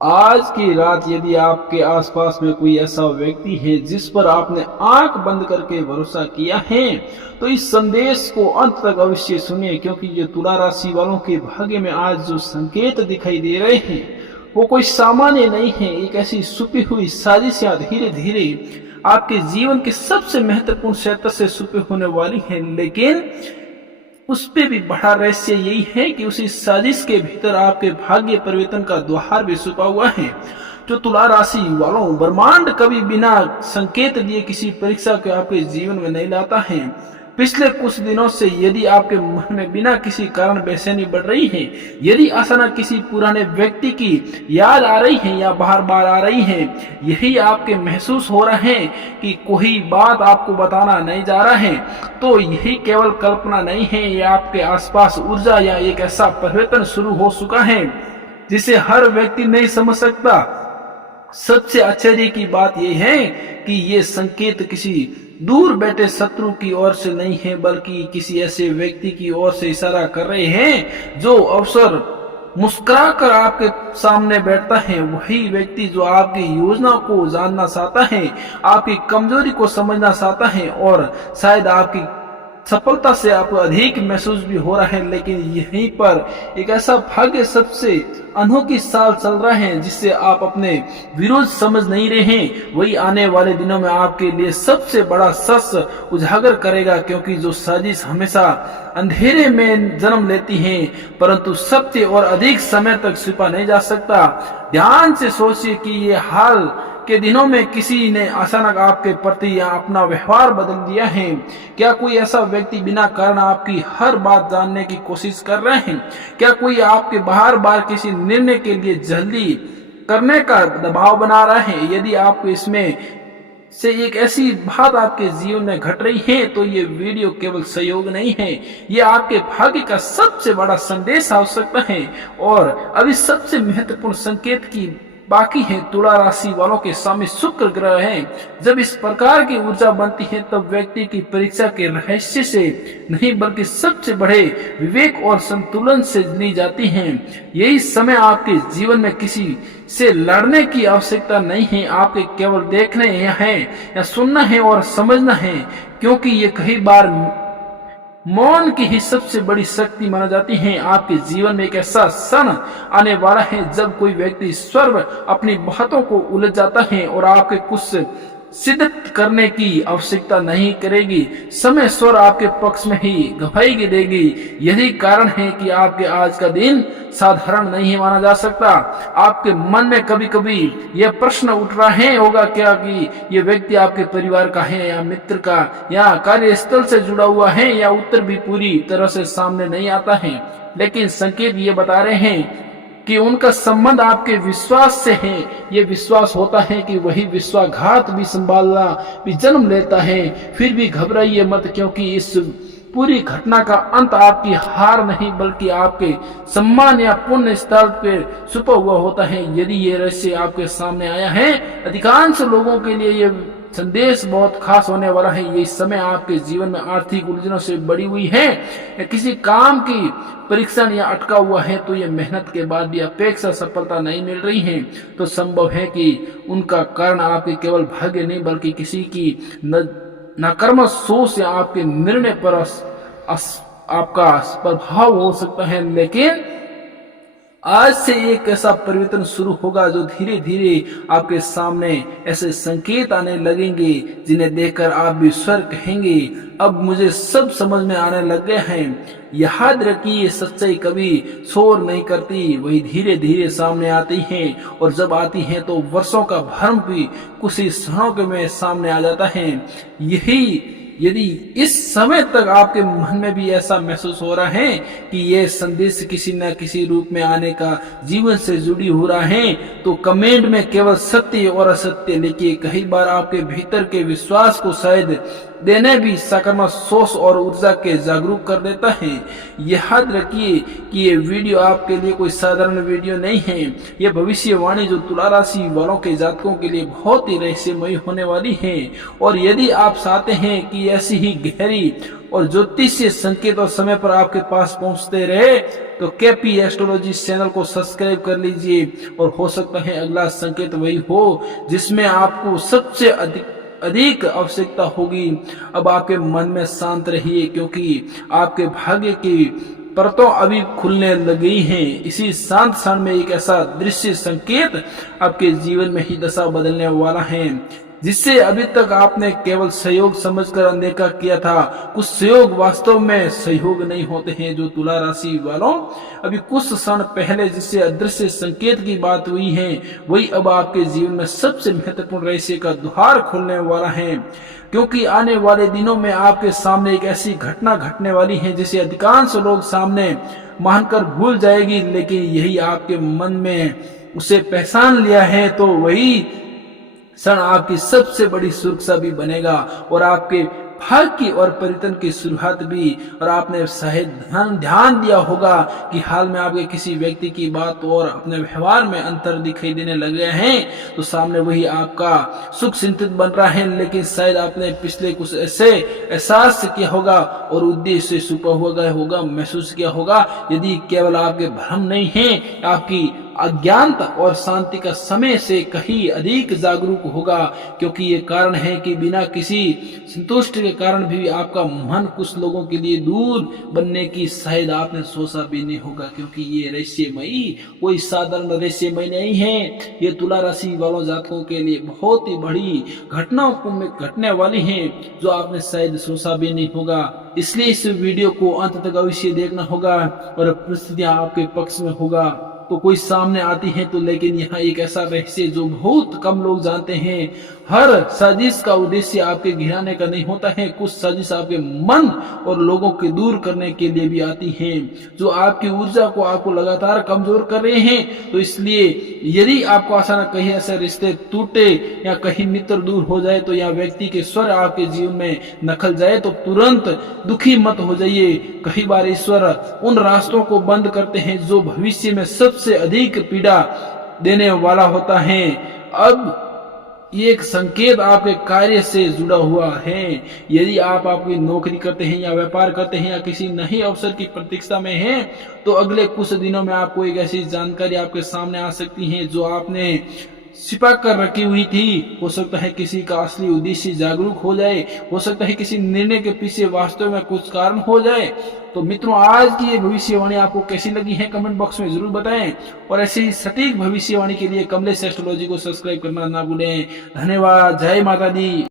आज की रात यदि आपके आसपास में कोई ऐसा व्यक्ति है जिस पर आपने आंख बंद करके भरोसा किया है, तो इस संदेश को अंत तक अवश्य सुनिए, क्योंकि ये तुला राशि वालों के भाग्य में आज जो संकेत दिखाई दे रहे हैं वो कोई सामान्य नहीं है। एक ऐसी छुपी हुई साजिशें धीरे धीरे आपके जीवन के सबसे महत्वपूर्ण क्षेत्र से छुपे होने वाली है, लेकिन उस पे भी बड़ा रहस्य यही है कि उसी साजिश के भीतर आपके भाग्य परिवर्तन का द्वार भी छुपा हुआ है। जो तुला राशि वालों, ब्रह्मांड कभी बिना संकेत दिए किसी परीक्षा को आपके जीवन में नहीं लाता है। पिछले कुछ दिनों से यदि आपके मन में बिना किसी कारण बेचैनी बढ़ रही है, यदि अचानक किसी पुराने व्यक्ति की याद आ रही है या बार बार आ रही है, यही आपके महसूस हो रहा है कि कोई बात आपको बताना नहीं जा रहा है, तो यही केवल कल्पना नहीं है। ये आपके आसपास ऊर्जा या एक ऐसा परिवर्तन शुरू हो चुका है जिसे हर व्यक्ति नहीं समझ सकता। सबसे आश्चर्य की बात यह है कि ये संकेत किसी दूर बैठे शत्रु की ओर से नहीं है, बल्कि किसी ऐसे व्यक्ति की ओर से इशारा कर रहे हैं जो अवसर मुस्कुराकर आपके सामने बैठता है। वही व्यक्ति जो आपकी योजना को जानना चाहता है, आपकी कमजोरी को समझना चाहता है और शायद आपकी सफलता से आपको अधिक महसूस भी हो रहा है। लेकिन यहीं पर एक ऐसा भाग्य सबसे अनोखी साल चल रहा है जिससे आप अपने विरोध समझ नहीं रहे हैं। वही आने वाले दिनों में आपके लिए सबसे बड़ा सच उजागर करेगा, क्योंकि जो साजिश हमेशा अंधेरे में जन्म लेती है परंतु सत्य और अधिक समय तक छिपा नहीं जा सकता। ध्यान से सोचिए कि ये हाल के दिनों में किसी ने अचानक आपके प्रति या अपना व्यवहार बदल दिया है। क्या कोई ऐसा व्यक्ति बिना कारण आपकी हर बात जानने की कोशिश कर रहे हैं? क्या कोई आपके बार बार किसी निर्णय के लिए जल्दी करने का दबाव बना रहा है? यदि आपको इसमें से एक ऐसी बात आपके जीवन में घट रही है तो ये वीडियो केवल सहयोग नहीं है, ये आपके भाग्य का सबसे बड़ा संदेश हो सकता है। और अभी सबसे महत्वपूर्ण संकेत की बाकी है। तुला राशि वालों के सामने शुक्र ग्रह है। जब इस प्रकार की ऊर्जा बनती है तब व्यक्ति की परीक्षा के रहस्य से नहीं बल्कि सबसे बड़े विवेक और संतुलन से ली जाती है। यही समय आपके जीवन में किसी से लड़ने की आवश्यकता नहीं है, आपके केवल देखने हैं या सुनना है और समझना है, क्योंकि ये कई बार मौन की ही सबसे बड़ी शक्ति माना जाती है। आपके जीवन में एक ऐसा क्षण आने वाला है जब कोई व्यक्ति सर्व अपनी बातों को उलझ जाता है और आपके कुछ सिद्ध करने की आवश्यकता नहीं करेगी। समय स्वर आपके पक्ष में ही गवाही देगी। यही कारण है कि आपके आज का दिन साधारण नहीं माना जा सकता। आपके मन में कभी कभी यह प्रश्न उठ रहा है होगा क्या कि ये व्यक्ति आपके परिवार का है या मित्र का या कार्यस्थल से जुड़ा हुआ है, या उत्तर भी पूरी तरह से सामने नहीं आता है। लेकिन संकेत ये बता रहे हैं कि उनका संबंध आपके विश्वास से है। ये विश्वास होता है कि वही विश्वासघात भी संभालना भी जन्म लेता है। फिर भी घबराइए मत, क्योंकि इस पूरी घटना का अंत आपकी हार नहीं बल्कि आपके सम्मान या पुण्य स्थल पर छुपा हुआ होता है। यदि ये रहस्य आपके सामने आया है, अधिकांश लोगों के लिए ये संदेश बहुत खास होने वाला है। ये समय आपके जीवन में आर्थिक उलझनों से बड़ी हुई है या किसी काम की परीक्षण या अटका हुआ है, तो ये मेहनत के बाद भी अपेक्षा सफलता नहीं मिल रही है, तो संभव है कि उनका कारण आपके केवल भाग्य नहीं बल्कि किसी की नकारात्मक सोच या आपके निर्णय पर आपका प्रभाव हो सकता है। लेकिन आज से एक ऐसा परिवर्तन शुरू होगा जो धीरे धीरे आपके सामने ऐसे संकेत आने लगेंगे जिन्हें देखकर आप भी स्वर कहेंगे, अब मुझे सब समझ में आने लग गए हैं। याद रखिए, सच्चाई कभी शोर नहीं करती, वही धीरे धीरे सामने आती है, और जब आती है तो वर्षों का भ्रम भी कुछ ही क्षणों में सामने आ जाता है। यही यदि इस समय तक आपके मन में भी ऐसा महसूस हो रहा है कि यह संदेश किसी न किसी रूप में आने का जीवन से जुड़ी हो रहा है, तो कमेंट में केवल सत्य और असत्य लिखिए। कई बार आपके भीतर के विश्वास को शायद देने भी सकारात्मक सोच और ऊर्जा के जागरूक कर देता है। याद रखिए कि ये वीडियो आपके लिए कोई साधारण वीडियो नहीं है। ये भविष्यवाणी जो तुला राशि वालों के जातकों के लिए बहुत ही रहस्यमयी होने वाली है। और यदि आप चाहते हैं कि ऐसी ही गहरी और ज्योतिषीय संकेत और समय पर आपके पास पहुंचते रहे तो केपी एस्ट्रोलॉजी चैनल को सब्सक्राइब कर लीजिए। और हो सकता है अगला संकेत वही हो जिसमें आपको सबसे अधिक आवश्यकता होगी। अब आपके मन में शांत रहिए क्योंकि आपके भाग्य की परतों अभी खुलने लगी हैं। इसी शांत क्षण में एक ऐसा दृश्य संकेत आपके जीवन में ही दशा बदलने वाला है जिससे अभी तक आपने केवल सहयोग समझकर अनदेखा किया था। कुछ सहयोग वास्तव में सहयोग नहीं होते हैं। जो तुला राशि वालों अभी कुछ क्षण पहले जिससे अदृश्य संकेत की बात हुई है वही अब आपके जीवन में सबसे महत्वपूर्ण रहस्य का द्वार खोलने वाला है। क्योंकि आने वाले दिनों में आपके सामने एक ऐसी घटना घटने वाली है जिसे अधिकांश लोग सामने मानकर भूल जाएगी, लेकिन यही आपके मन में उसे पहचान लिया है तो वही क्षण आपकी सबसे बड़ी सुरक्षा भी बनेगा और आपके भाग्य और परिवर्तन की शुरुआत भी। और आपने शायद ध्यान दिया होगा कि हाल में आपके किसी व्यक्ति की बात और अपने व्यवहार में अंतर दिखाई देने लगे हैं तो सामने वही आपका सुख चिंतित बन रहा है। लेकिन शायद आपने पिछले कुछ ऐसे एहसास किया होगा और उद्देश्य से छुपा हुआ होगा महसूस किया होगा। यदि केवल आपके भ्रम नहीं है, आपकी अज्ञानता और शांति का समय से कहीं अधिक जागरूक होगा। क्योंकि ये कारण है कि बिना किसी संतुष्टि के कारण भी आपका मन कुछ लोगों के लिए दूर बनने की शायद आपने सोचा भी नहीं होगा। क्योंकि ये रहस्यमयी कोई साधारण रहस्यमयी नहीं है। ये तुला राशि वालों जातकों के लिए बहुत ही बड़ी घटनाओं में घटने वाली है जो आपने शायद सोचा भी नहीं होगा। इसलिए इस वीडियो को अंत तक अवश्य देखना होगा और परिस्थितियां आपके पक्ष में होगा तो कोई सामने आती है तो। लेकिन यहाँ एक ऐसा रहस्य जो बहुत कम लोग जानते हैं। हर साजिश का उद्देश्य आपके गिराने का नहीं होता है। कुछ साजिश आपके मन और लोगों के दूर करने के लिए भी आती हैं जो आपकी ऊर्जा को आपको लगातार कमजोर कर रहे हैं। तो इसलिए यदि आपको अचानक कहीं ऐसे रिश्ते टूटे या कहीं मित्र दूर हो जाए तो या व्यक्ति के स्वर आपके जीवन में नखल जाए तो तुरंत दुखी मत हो जाइए। कई बार ईश्वर उन रास्तों को बंद करते हैं जो भविष्य में सबसे अधिक पीड़ा देने वाला होता है। अब ये एक संकेत आपके कार्य से जुड़ा हुआ है। यदि आप आपकी नौकरी करते हैं या व्यापार करते हैं या किसी नए अवसर की प्रतीक्षा में हैं तो अगले कुछ दिनों में आपको एक ऐसी जानकारी आपके सामने आ सकती है जो आपने छिपा कर रखी हुई थी। हो सकता है किसी का असली उद्देश्य जागरूक हो जाए, हो सकता है किसी निर्णय के पीछे वास्तव में कुछ कारण हो जाए। तो मित्रों, आज की ये भविष्यवाणी आपको कैसी लगी है कमेंट बॉक्स में जरूर बताएं और ऐसी ही सटीक भविष्यवाणी के लिए कमलेश एस्ट्रोलॉजी को सब्सक्राइब करना ना भूलें। धन्यवाद। जय माता दी।